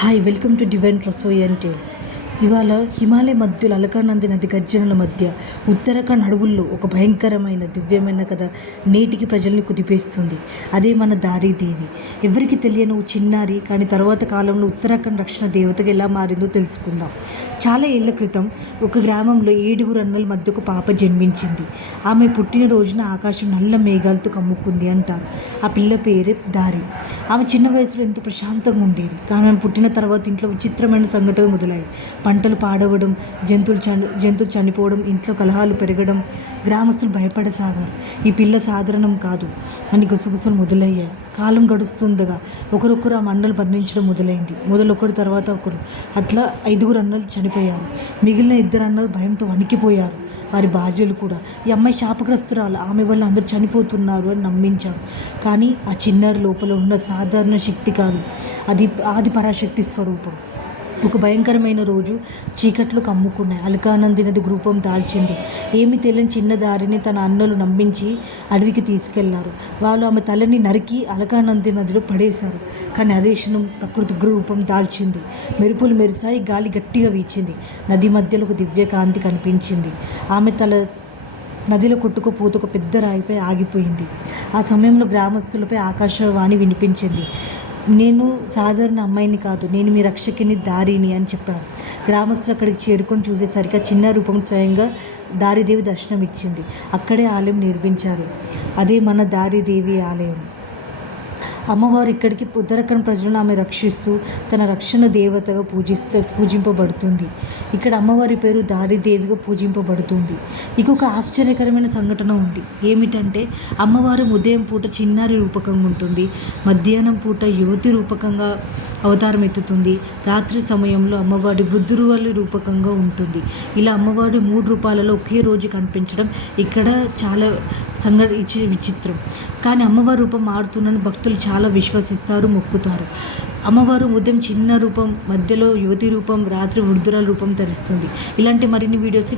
Hi, welcome to Divine Rasoi and Tales. ఇవాళ హిమాలయ మధ్యలో అలకానంది నది గర్జనల మధ్య ఉత్తరాఖండ్ అడవుల్లో ఒక భయంకరమైన దివ్యమైన కథ నేటికి ప్రజల్ని కుదిపేస్తుంది. అదే మన దారీదేవి. ఎవరికి తెలియని చిన్నారి కానీ తర్వాత కాలంలో ఉత్తరాఖండ్ రక్షణ దేవతగా ఎలా మారిందో తెలుసుకుందాం. చాలా ఏళ్ల క్రితం ఒక గ్రామంలో 7 అన్నల మధ్య ఒక పాప జన్మించింది. ఆమె పుట్టినరోజున ఆకాశం నల్ల మేఘాలతో కమ్ముకుంది అంటారు. ఆ పిల్ల పేరే దారి. ఆమె చిన్న వయసులో ఎంతో ప్రశాంతంగా ఉండేది. కానీ ఆమె పుట్టిన తర్వాత ఇంట్లో విచిత్రమైన సంఘటనలు మొదలయ్యాయి. పంటలు పాడవడం, జంతువులు చనిపోవడం, ఇంట్లో కలహాలు పెరగడం. గ్రామస్తులు భయపడసాగారు. ఈ పిల్ల సాధారణం కాదు అని గుసగుసలు మొదలయ్యాయి. కాలం గడుస్తుండగా ఒకరొకరు ఆ మండలు బంధించడం మొదలైంది. ఒకరి తర్వాత ఒకరు. అట్లా 5 అన్నలు చనిపోయారు. మిగిలిన 2 అన్నలు భయంతో వణికిపోయారు. వారి భార్యలు కూడా ఈ అమ్మాయి శాపగ్రస్తురాలు, ఆమె వల్ల అందరూ చనిపోతున్నారు అని నమ్మించారు. కానీ ఆ చిన్నారి లోపల ఉన్న సాధారణ శక్తి కాదు, అది ఆది పరాశక్తి స్వరూపం. ఒక భయంకరమైన రోజు చీకట్లు కమ్ముకున్నాయి. అలకానంది నది రూపం దాల్చింది. ఏమీ తెలియని చిన్న దారిని తన అన్నలు నమ్మించి అడవికి తీసుకెళ్లారు. వాళ్ళు ఆమె తలని నరికి అలకానంది నదిలో పడేశారు. కానీ అదే క్షణం ప్రకృతి రూపం దాల్చింది. మెరుపులు మెరిసాయి, గాలి గట్టిగా వీచింది. నది మధ్యలో ఒక దివ్య కాంతి కనిపించింది. ఆమె తల నదిలో కొట్టుకుపోతూ ఒక పెద్ద రాయిపై ఆగిపోయింది. ఆ సమయంలో గ్రామస్తులపై ఆకాశవాణి వినిపించింది. నేను సాధారణ అమ్మాయిని కాదు, నేను మీ రక్షకిని, దారిని అని చెప్పారు. గ్రామస్తులు అక్కడికి చేరుకొని చూసేసరికి ఆ చిన్న రూపం స్వయంగా దారిదేవి దర్శనం ఇచ్చింది. అక్కడే ఆలయం నిర్మించారు. అదే మన దారిదేవి ఆలయం. అమ్మవారు ఇక్కడికి ఉత్తరాఖండ్ ప్రజలను ఆమె రక్షిస్తూ తన రక్షణ దేవతగా పూజింపబడుతుంది. ఇక్కడ అమ్మవారి పేరు దారిదేవిగా పూజింపబడుతుంది. ఇంకొక ఆశ్చర్యకరమైన సంఘటన ఉంది. ఏమిటంటే అమ్మవారు ఉదయం పూట చిన్నారి రూపకంగా ఉంటుంది, మధ్యాహ్నం పూట యువతి రూపకంగా అవతారం ఎత్తుతుంది, రాత్రి సమయంలో అమ్మవారి వృద్ధురాలి రూపకంగా ఉంటుంది. ఇలా అమ్మవారి 3 రూపాలలో ఒకే రోజు కనిపించడం ఇక్కడ చాలా విచిత్రం. కానీ అమ్మవారి రూపం మారుతుందని భక్తులు చాలా విశ్వసిస్తారు, మొక్కుతారు. అమ్మవారు ఉదయం చిన్న రూపం, మధ్యలో యువతి రూపం, రాత్రి వృద్ధురాల రూపం ధరిస్తుంది. ఇలాంటి మరిన్ని వీడియోస్కి